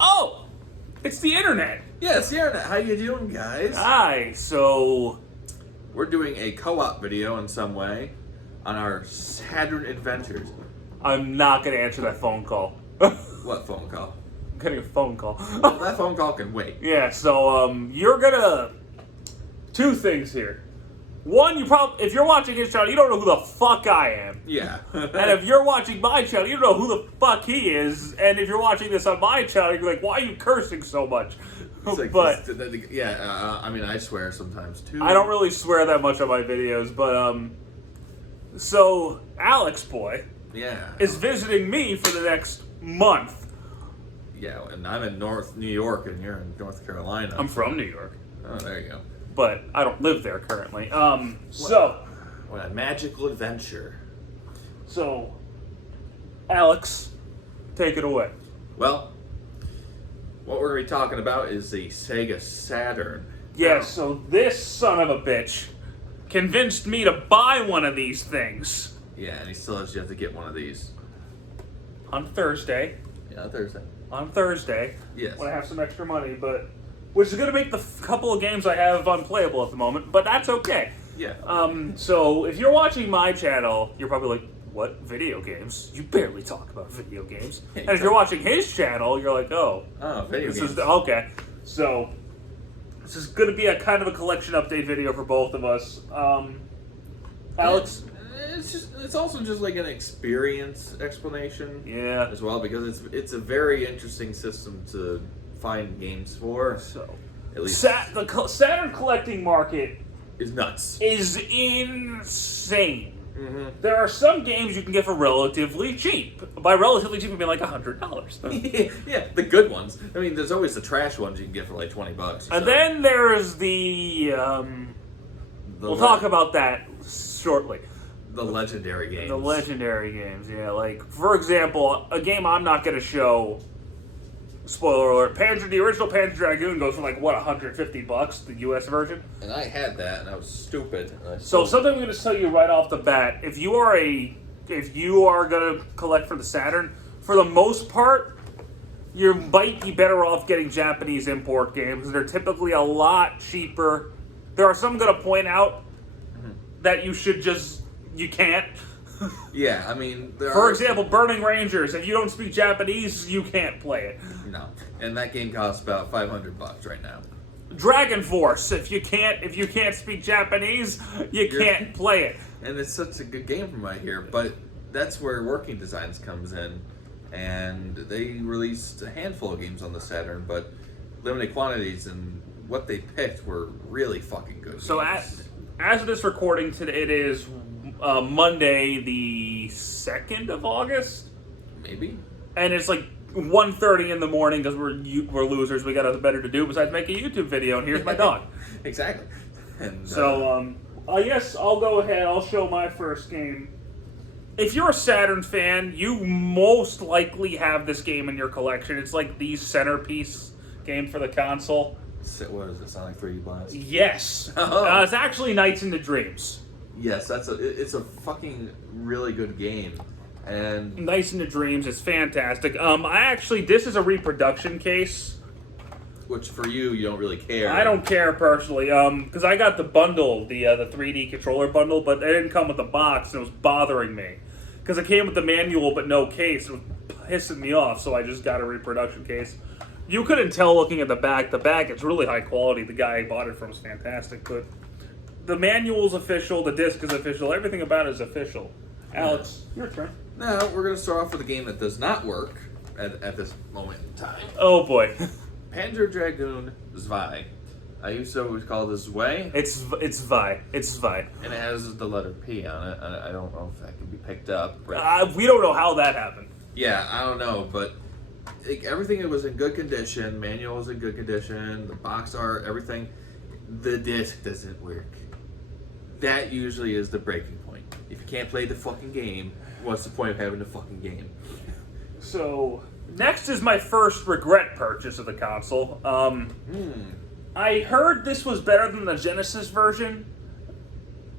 Oh, it's the internet. Yeah, it's the internet. How you doing, guys? Hi. So, We're doing a co-op video in some way on our Saturn adventures. I'm not gonna answer that phone call. What phone call? I'm getting a phone call. Well, that phone call can wait. Yeah. So, you're gonna two things here. One, if you're watching his channel, you don't know who the fuck I am. Yeah. And if you're watching my channel, you don't know who the fuck he is. And if you're watching this on my channel, you're like, why are you cursing so much? Like But I mean, I swear sometimes too. I don't really swear that much on my videos. But so Alex boy is visiting me for the next month. Yeah, and I'm in North New York, and you're in North Carolina. I'm from New York. Oh, there you go. But I don't live there currently. So What a magical adventure. So, Alex, take it away. Well, what we're going to be talking about is the Sega Saturn. Yeah, so this son of a bitch convinced me to buy one of these things Yeah, and he still has yet to get one of these. on Thursday. Yeah, Thursday. On Thursday. Yes. When I have some extra money, but which is going to make the couple of games I have unplayable at the moment, but that's okay. Yeah. So if you're watching my channel, you're probably like, what? Video games? You barely talk about video games. And if you're watching his channel, you're like, oh. Video games. Okay. So, this is going to be a kind of a collection update video for both of us. Alex? It's also just like an experience explanation. Yeah. As well, because it's a very interesting system to find games for. So, at least the Saturn collecting market is nuts. is insane. Mm-hmm. There are some games you can get for relatively cheap. By relatively cheap, I mean like $100. Yeah, the good ones. I mean, there's always the trash ones you can get for like $20. And then there's we'll talk about that shortly. The legendary games. The legendary games, yeah. Like, for example, a game I'm not going to show, spoiler alert, the original Panzer Dragoon goes for like, what, $150, the US version? And I had that, and I was stupid. So something I'm going to tell you right off the bat, if you are going to collect for the Saturn, for the most part, you might be better off getting Japanese import games. They're typically a lot cheaper. There are some I'm going to point out that you can't. Yeah, I mean, For example, Burning Rangers. If you don't speak Japanese, you can't play it. No, and that game costs about $500 right now. Dragon Force. If you can't speak Japanese, you can't play it. And it's such a good game from right here, but that's where Working Designs comes in, and they released a handful of games on the Saturn, but limited quantities, and what they picked were really fucking good. So as of this recording today, it is Monday, the 2nd of August, maybe, and it's like 1:30 in the morning because we're losers. We got nothing better to do besides make a YouTube video. And here's my dog. Exactly. And, so I guess I'll go ahead. I'll show my first game. If you're a Saturn fan, you most likely have this game in your collection. It's like the centerpiece game for the console. What is it, Sonic 3D Blast? Yes. Oh. It's actually Nights into Dreams. Yes, it's a fucking really good game. And Nights into Dreams is fantastic. This is a reproduction case. Which for you don't really care. I don't care personally, because I got the bundle, the 3D controller bundle, but it didn't come with the box, and it was bothering me. Because it came with the manual but no case, it was pissing me off, so I just got a reproduction case. You couldn't tell looking at the back. The back is really high quality. The guy I bought it from is fantastic, but the manual's official, the disc is official, everything about it is official. Alex, your turn. Now, we're going to start off with a game that does not work at this moment in time. Oh boy. Panzer Dragoon Zwei. I used to always call this Zwei. It's Zwei. It's Zwei. And it has the letter P on it. I don't know if that can be picked up. We don't know how that happened. Yeah, I don't know, but everything was in good condition. Manual was in good condition. The box art, everything. The disc doesn't work. That usually is the breaking point. If you can't play the fucking game, what's the point of having the fucking game? So, next is my first regret purchase of the console. I heard this was better than the Genesis version,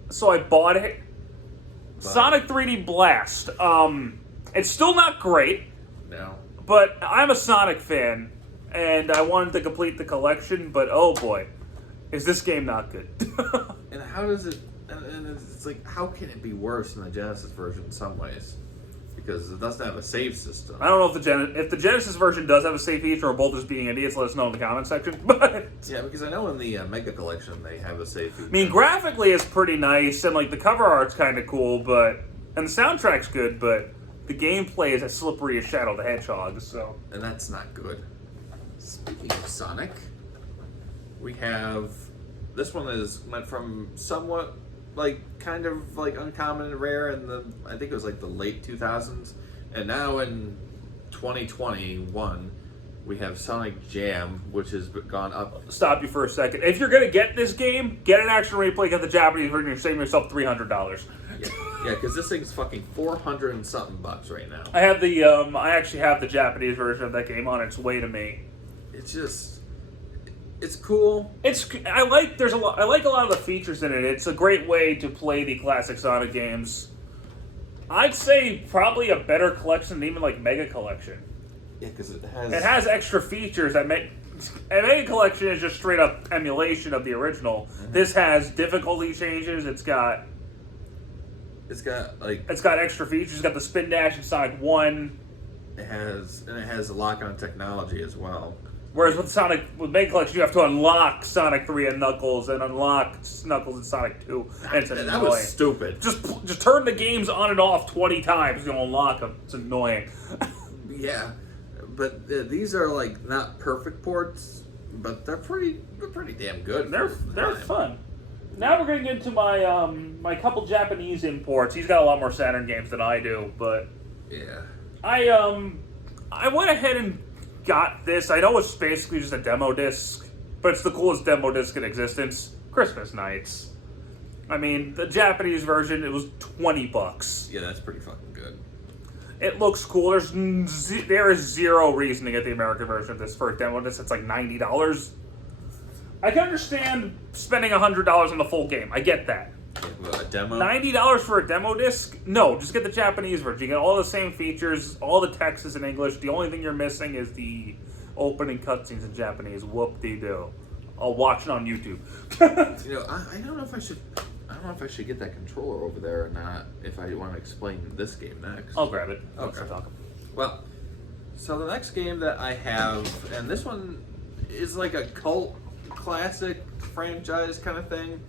so I bought it. Sonic 3D Blast. It's still not great. No. But I'm a Sonic fan. and I wanted to complete the collection, but oh boy, is this game not good. And how does it? And it's like, how can it be worse than the Genesis version in some ways? Because it doesn't have a save system. I don't know if the Genesis version does have a save feature, or both just being idiots. Let us know in the comment section. But yeah, because I know in the Mega Collection they have a save feature. I mean, graphically it's pretty nice, and like the cover art's kind of cool, and the soundtrack's good, but the gameplay is as slippery as Shadow the Hedgehog. So, and that's not good. Speaking of Sonic, we have this one went from somewhat kind of uncommon and rare in I think it was the late 2000s, and now in 2021 we have Sonic Jam, which has gone up. Stop you for a second. If you're gonna get this game, get an action replay, get the Japanese version, you're saving yourself $300. Yeah, because this thing's fucking 400 and something bucks right now. I have I actually have the Japanese version of that game on its way to me. It's cool. I like a lot of the features in it. It's a great way to play the classic Sonic games. I'd say probably a better collection than even Mega Collection. Yeah, because it has extra features that make. A Mega Collection is just straight up emulation of the original. Mm-hmm. This has difficulty changes. It's got extra features. It's got the spin dash in Sonic 1. It has a lock-on technology as well. Whereas with Mega Collection, you have to unlock Sonic 3 and Knuckles, and unlock Knuckles and Sonic 2. And that was stupid. Just turn the games on and off 20 times, you'll unlock them. It's annoying. Yeah, but these are not perfect ports, but they're pretty damn good. They're fun. Now we're going to get into my couple Japanese imports. He's got a lot more Saturn games than I do, but yeah, I went ahead and got this. I know it's basically just a demo disc, but it's the coolest demo disc in existence. Christmas Nights. I mean, the Japanese version, it was $20. Yeah, that's pretty fucking good. It looks cool. There is zero reason to get the American version of this for a demo disc. It's $90. I can understand spending $100 on the full game. I get that. A demo? $90 for a demo disc? No, just get the Japanese version. You get all the same features, all the text is in English. The only thing you're missing is the opening cutscenes in Japanese. Whoop-de-doo. I'll watch it on YouTube. I don't know if I should. I don't know if I should get that controller over there or not. If I want to explain this game next, I'll grab it. Okay. Well, so the next game that I have, and this one is like a cult classic franchise kind of thing.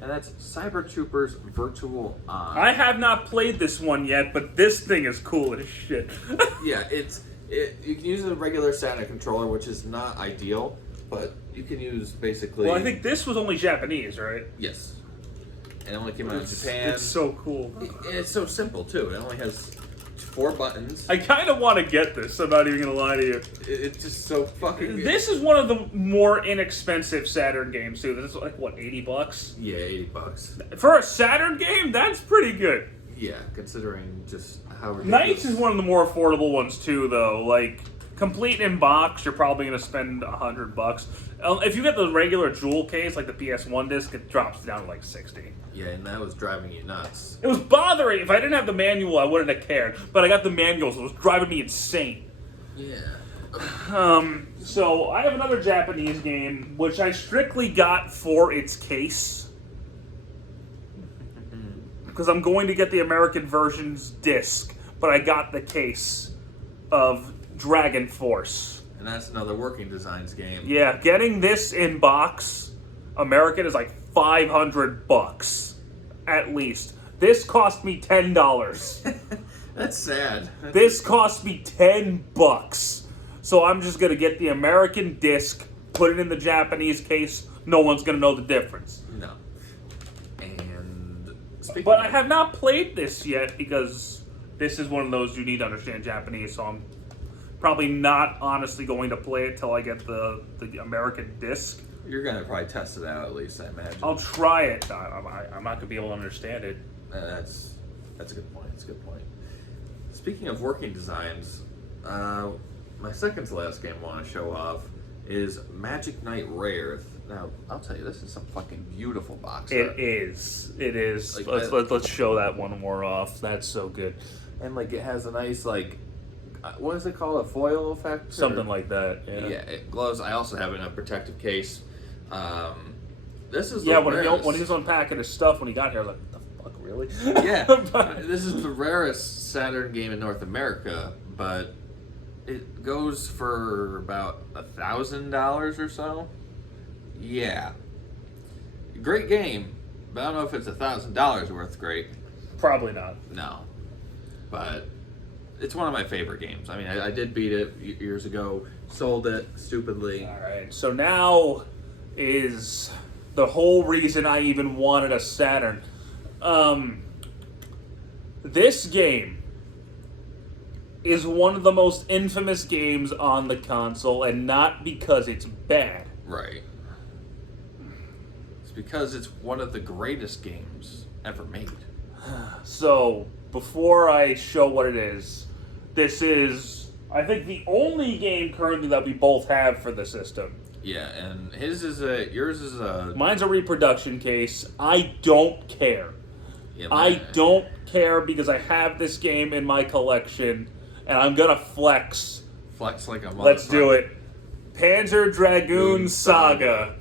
And that's Cyber Troopers Virtual On. I have not played this one yet, but this thing is cool as shit. Yeah, you can use a regular Saturn controller, which is not ideal, but you can use basically... Well, I think this was only Japanese, right? Yes. And it only came out in Japan. It's so cool. It's so simple, too. It only has 4 buttons. I kind of want to get this, I'm not even going to lie to you. It's just so fucking good. This is one of the more inexpensive Saturn games, too. This is $80? Yeah, $80. For a Saturn game, that's pretty good. Yeah, considering just how ridiculous. Knights is one of the more affordable ones, too, though. Complete in box, you're probably going to spend $100. If you get the regular jewel case, like the PS1 disc, it drops down to $60. Yeah, and that was driving you nuts. It was bothering. If I didn't have the manual, I wouldn't have cared. But I got the manual, so it was driving me insane. Yeah. So I have another Japanese game, which I strictly got for its case. Because I'm going to get the American version's disc, but I got the case of Dragon Force. And that's another Working Designs game. Yeah, getting this in box, American, is $500 at least. This cost me $10. That's sad. This cost me $10. So I'm just gonna get the American disc, put it in the Japanese case. No one's gonna know the difference. No. And but I have not played this yet because this is one of those you need to understand Japanese. So I'm probably not honestly going to play it till I get the American disc. You're gonna probably test it out at least, I imagine. I'll try it. I'm not gonna be able to understand it. That's a good point. That's a good point. Speaking of Working Designs, my second to last game I want to show off is Magic Knight Rares. Now, I'll tell you, this is some fucking beautiful box art. It is. Let's show that one more off. That's so good. And it has a nice what is it called? A foil effect? Something like that. Yeah. Yeah, it glows. I also have it in a protective case. This is Yeah, the rarest. when he was unpacking his stuff when he got here, I was like, what the fuck, really? Yeah, this is the rarest Saturn game in North America, but it goes for about $1,000 or so. Yeah, great game, but I don't know if it's $1,000 worth great. Probably not. No, but it's one of my favorite games. I mean, I did beat it years ago, sold it stupidly. All right, so now is the whole reason I even wanted a Saturn. This game is one of the most infamous games on the console, and not because it's bad. Right. It's because it's one of the greatest games ever made. So, before I show what it is, this is, I think, the only game currently that we both have for the system. Yeah, and yours is a... Mine's a reproduction case. I don't care. Yeah, I don't care because I have this game in my collection, and I'm gonna flex. Flex like a motherfucker. Let's do it. Panzer Dragoon Saga.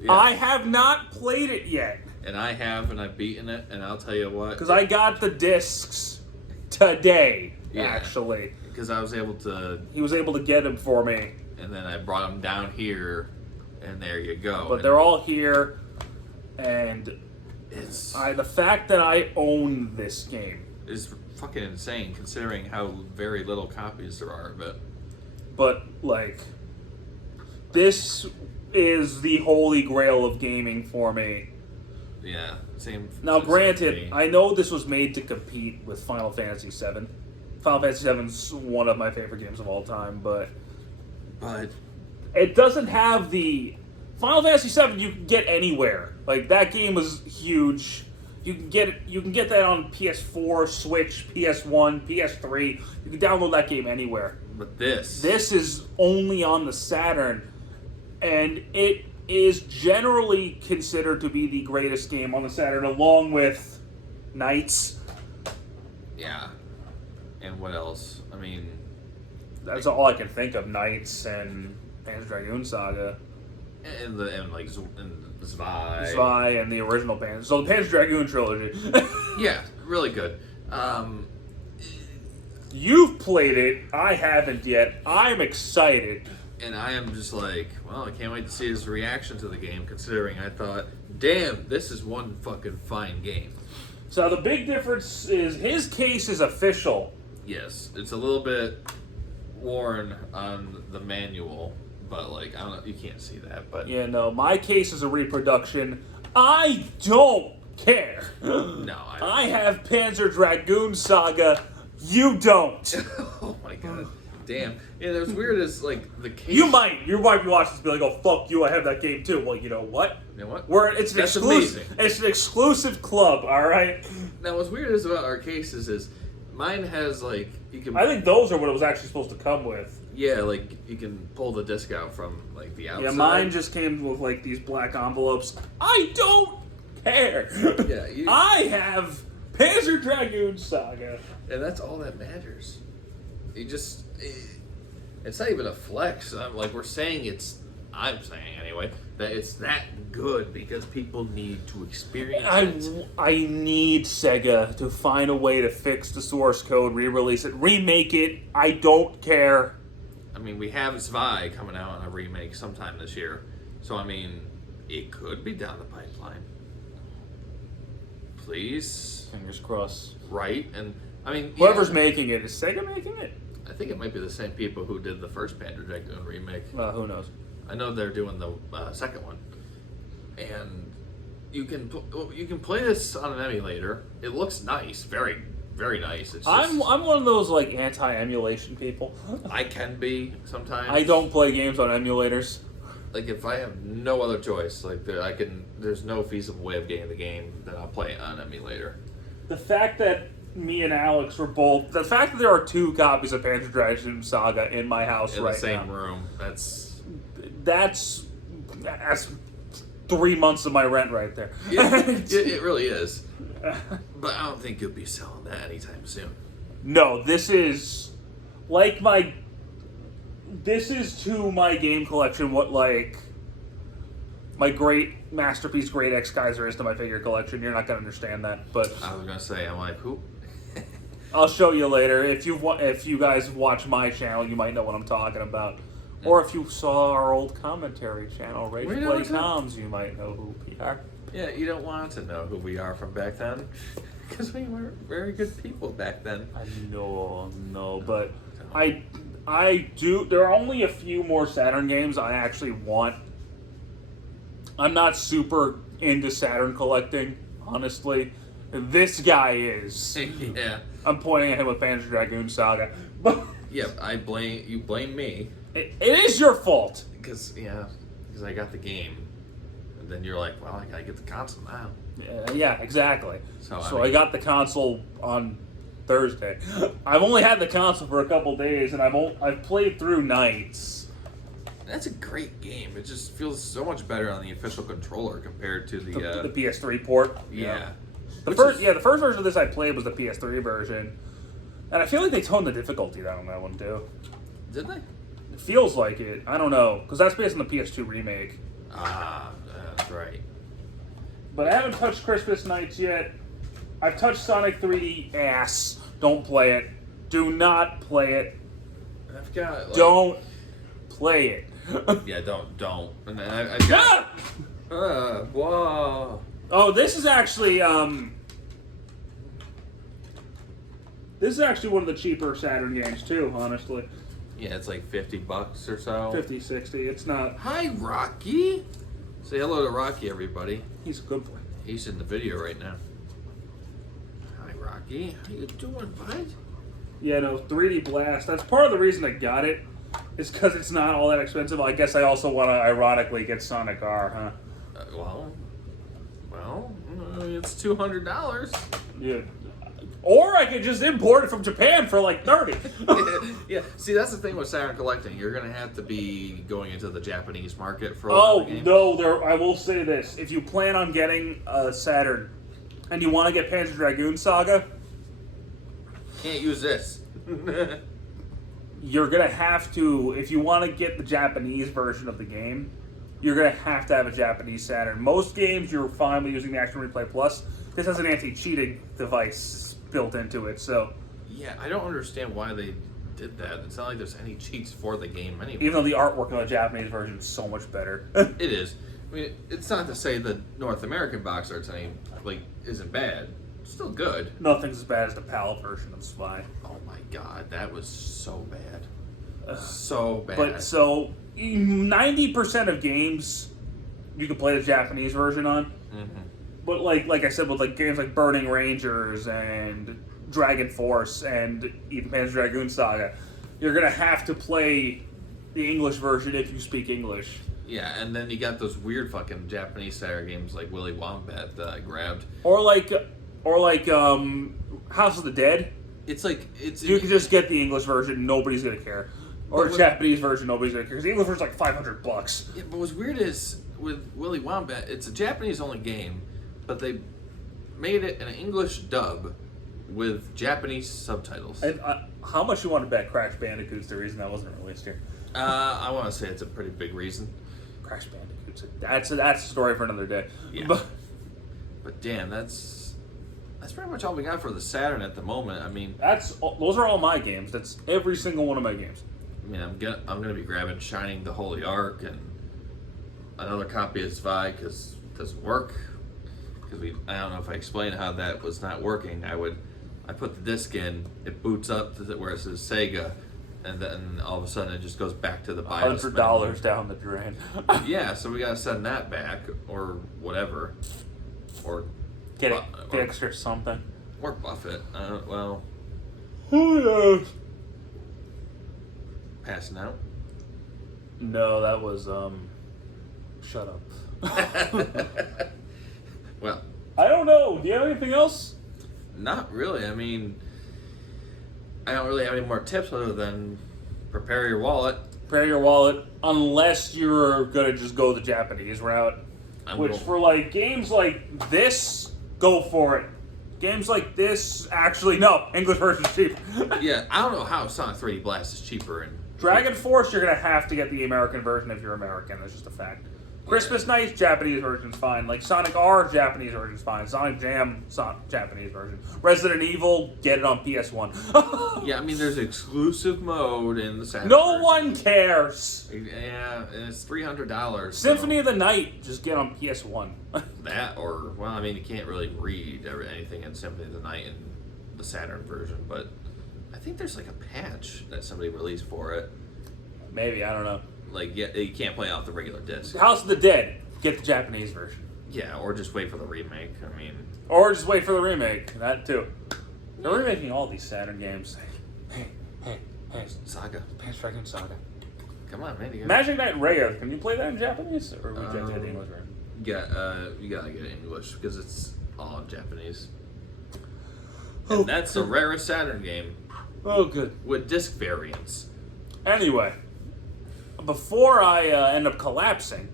Yeah. I have not played it yet. And I have, and I've beaten it, and I'll tell you what... Because I got the discs today, actually. Because I was able to... He was able to get them for me. And then I brought them down here, and there you go. But they're all here, and it's the fact that I own this game is fucking insane, considering how very little copies there are of it. But, like, this is the holy grail of gaming for me. Yeah, same. Now, same granted, I know this was made to compete with Final Fantasy VII. Final Fantasy VII is one of my favorite games of all time, but it doesn't have the... Final Fantasy VII you can get anywhere. Like, that game was huge. You can get that on PS4, Switch, PS1, PS3. You can download that game anywhere. But this is only on the Saturn, and it is generally considered to be the greatest game on the Saturn, along with Knights. Yeah. And what else? I mean... That's all I can think of, Knights and Panzer Dragoon Saga. And Zwei. Zwei and the original Panzer. So the Panzer Dragoon trilogy. Yeah, really good. You've played it. I haven't yet. I'm excited. And I am just like, well, I can't wait to see his reaction to the game, considering I thought, damn, this is one fucking fine game. So the big difference is his case is official. Yes, it's a little bit worn on the manual, but like, I don't know, you can't see that, but... Yeah, no, my case is a reproduction. I don't care. No, I have Panzer Dragoon Saga. You don't. Oh my god. Damn. Yeah, it was weird as, like, the case... You might be watching this and be like, oh, fuck you, I have that game too. Well, you know what? You know what? It's an That's exclusive. amazing. It's an exclusive club, alright? Now, what's weird is about our cases is, mine has, like, you can... I think those are what it was actually supposed to come with. Yeah, like, you can pull the disc out from, like, the outside. Yeah, mine just came with, like, these black envelopes. I don't care. Yeah, I have Panzer Dragoon Saga. And that's all that matters. You just... It's not even a flex. I'm saying anyway, that it's that good because people need to experience it. I need Sega to find a way to fix the source code, re-release it, remake it. I don't care. I mean, we have Zwei coming out on a remake sometime this year. So, I mean, it could be down the pipeline. Please. Fingers crossed. Right? And, I mean... Whoever's making it, is Sega making it? I think it might be the same people who did the first Panzer Dragoon remake. Who knows? I know they're doing the second one. And you can play this on an emulator. It looks nice. Very, very nice. It's just, I'm one of those, like, anti-emulation people. I can be sometimes. I don't play games on emulators. Like, if I have no other choice, like, there's no feasible way of getting the game, then I'll play it on emulator. The fact that me and Alex were both... The fact that there are 2 copies of Panzer Dragoon Saga in my house in right the same now, room. That's 3 months of my rent right there. It really is. But I don't think you'll be selling that anytime soon. No, this is like my. This is to my game collection what like my great masterpiece, Great X Kaiser is to my figure collection. You're not gonna understand that, but I was gonna say, I'm like, who? I'll show you later. If you guys watch my channel, you might know what I'm talking about. Or if you saw our old commentary channel, Rage Play Toms, you might know who we are. Yeah, you don't want to know who we are from back then, because we were very good people back then. I know, but I do. There are only a few more Saturn games I actually want. I'm not super into Saturn collecting, honestly. This guy is. Yeah. I'm pointing at him with Panzer Dragoon Saga, but Yeah, you blame me. It is your fault. Because I got the game. And then you're like, well, I gotta get the console now. Yeah, exactly. So I got the console on Thursday. I've only had the console for a couple days, and I've played through Knights. That's a great game. It just feels so much better on the official controller compared to the PS3 port. Yeah. The first version of this I played was the PS3 version, and I feel like they toned the difficulty down on that one too. Did they? It feels like it. I don't know, because that's based on the PS2 remake. Ah, that's right. But I haven't touched Christmas Nights yet. I've touched Sonic 3D ass. Don't play it. Do not play it. I've got. Don't play it. Yeah, don't. And then I've got. Whoa. Oh, this is actually one of the cheaper Saturn games too, honestly. Yeah, it's like $50 or so. 50, 60. It's not. Hi, Rocky. Say hello to Rocky, everybody. He's a good boy. He's in the video right now. Hi, Rocky. How you doing, bud? Yeah, no, 3D Blast. That's part of the reason I got it. Is because it's not all that expensive. I guess I also want to ironically get Sonic R, huh? It's $200. Yeah. Or I could just import it from Japan for like 30. Yeah. See, that's the thing with Saturn collecting. You're gonna have to be going into the Japanese market for a lot of games. No, I will say this: if you plan on getting a Saturn and you want to get Panzer Dragoon Saga, can't use this. You're gonna have to. If you want to get the Japanese version of the game, you're gonna have to have a Japanese Saturn. Most games you're fine with using the Action Replay Plus. This has an anti-cheating device built into it, so yeah, I don't understand why they did that. It's not like there's any cheats for the game anyway. Even though the artwork on the Japanese version is so much better. It is. I mean, it's not to say the North American box art isn't bad. It's still good. Nothing's as bad as the PAL version of Spy. Oh my god, that was so bad. So bad. But so 90% of games you can play the Japanese version on. Mm-hmm. But like I said, with like games like Burning Rangers and Dragon Force and even Panzer Dragoon Saga, you're gonna have to play the English version if you speak English. Yeah, and then you got those weird fucking Japanese Saturn games like Willy Wombat that I grabbed. Or like House of the Dead. You can just get the English version, nobody's gonna care. Or the Japanese version, nobody's gonna care. Because the English version's like $500. Yeah, but what's weird is with Willy Wombat, it's a Japanese only game, but they made it an English dub with Japanese subtitles. And how much you want to bet Crash Bandicoot's the reason that wasn't released here? I want to say it's a pretty big reason. Crash Bandicoot's that's a story for another day. Yeah. But damn, that's pretty much all we got for the Saturn at the moment. I mean, those are all my games. That's every single one of my games. I mean, I'm gonna be grabbing Shining the Holy Ark and another copy of Zwei because it doesn't work. Because I don't know if I explained how that was not working. I put the disc in, it boots up to where it says Sega, and then all of a sudden it just goes back to the BIOS. $100 down the drain. Yeah, so we gotta send that back or whatever, or get it fixed or something. Or buff it. Well, who knows? Passing out. No, that was shut up. Well, I don't know. Do you have anything else? Not really. I mean, I don't really have any more tips other than prepare your wallet. Prepare your wallet, unless you're gonna just go the Japanese route. For like games like this, go for it. Games like this, actually, no. English version's cheaper. Yeah, I don't know how Sonic 3D Blast is cheaper. And Dragon Force, you're going to have to get the American version if you're American. That's just a fact. Christmas Night, Japanese version's fine. Like Sonic R, Japanese version's fine. Sonic Jam, Japanese version. Resident Evil, get it on PS1. yeah, I mean, there's exclusive mode in the Saturn. No one cares. Yeah, and it's $300. Symphony of the Night, just get on PS1. That, or, well, I mean, you can't really read anything in Symphony of the Night in the Saturn version, but I think there's like a patch that somebody released for it. Maybe, I don't know. Like, yeah, you can't play off the regular disc. House of the Dead, get the Japanese version. Yeah, or just wait for the remake. I mean, or just wait for the remake. That too. They're remaking all these Saturn games. Hey, Saga. Freaking Saga. Come on, man. Magic Knight Rare. Can you play that in Japanese, or would you have to get the English version? You gotta get it English because it's all in Japanese. Oh, And that's the rarest Saturn game Oh, good. with disc variants. Anyway, before I end up collapsing,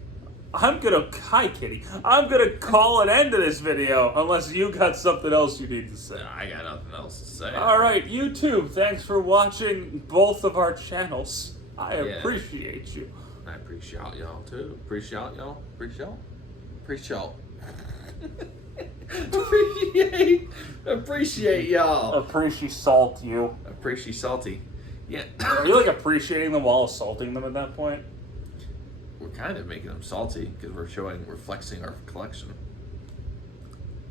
hi Kitty, I'm gonna call an end to this video unless you got something else you need to say. I got nothing else to say. Alright, YouTube, thanks for watching both of our channels. I Yeah. appreciate you. I appreciate y'all too. Appreciate y'all. Appreciate y'all. Appreciate salt you. Appreciate salty. Yeah. Are you like appreciating them while assaulting them at that point? We're kind of making them salty because we're flexing our collection.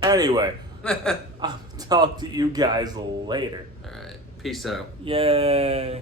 Anyway, I'll talk to you guys later. All right. Peace out. Yay.